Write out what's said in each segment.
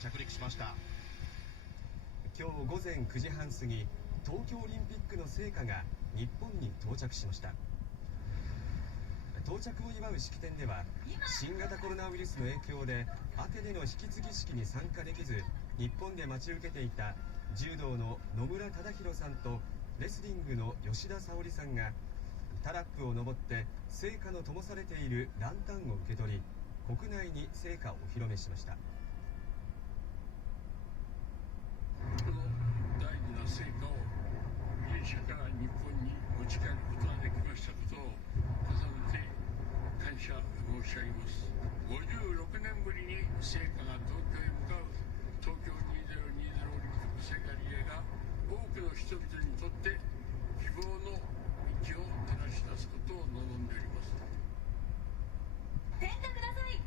着陸しました。今日午前9時半過ぎ、東京オリンピックの聖火が日本に到着しました。到着を祝う式典では、新型コロナウイルスの影響でアテネの引き継ぎ式に参加できず、日本で待ち受けていた柔道の野村忠宏さんとレスリングの吉田沙保里さんがタラップを登って聖火の灯されているランタンを受け取り、国内に聖火をお披露目しました。この大事な聖火をギリシャから日本に持ち帰ることができましたことを重ねて感謝申し上げます。56年ぶりに聖火が東京へ向かう東京2020オリンピック聖火リレーが多くの人々にとって希望の道を照らし出すことを望んでおります。点火ください。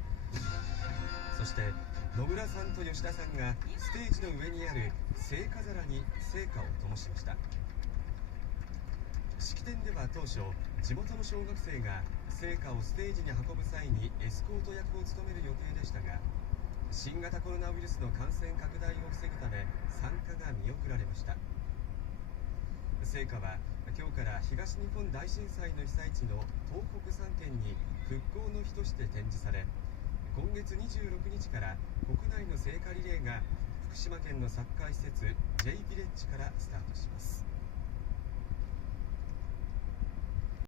そして野村さんと吉田さんがステージの上にある聖火皿に聖火を灯しました。式典では当初、地元の小学生が聖火をステージに運ぶ際にエスコート役を務める予定でしたが、新型コロナウイルスの感染拡大を防ぐため参加が見送られました。聖火は今日から東日本大震災の被災地の東北3県に復興の日として展示され、今月26日から国内の聖火リレーが福島県のサッカー施設 J ヴィレッジからスタートします。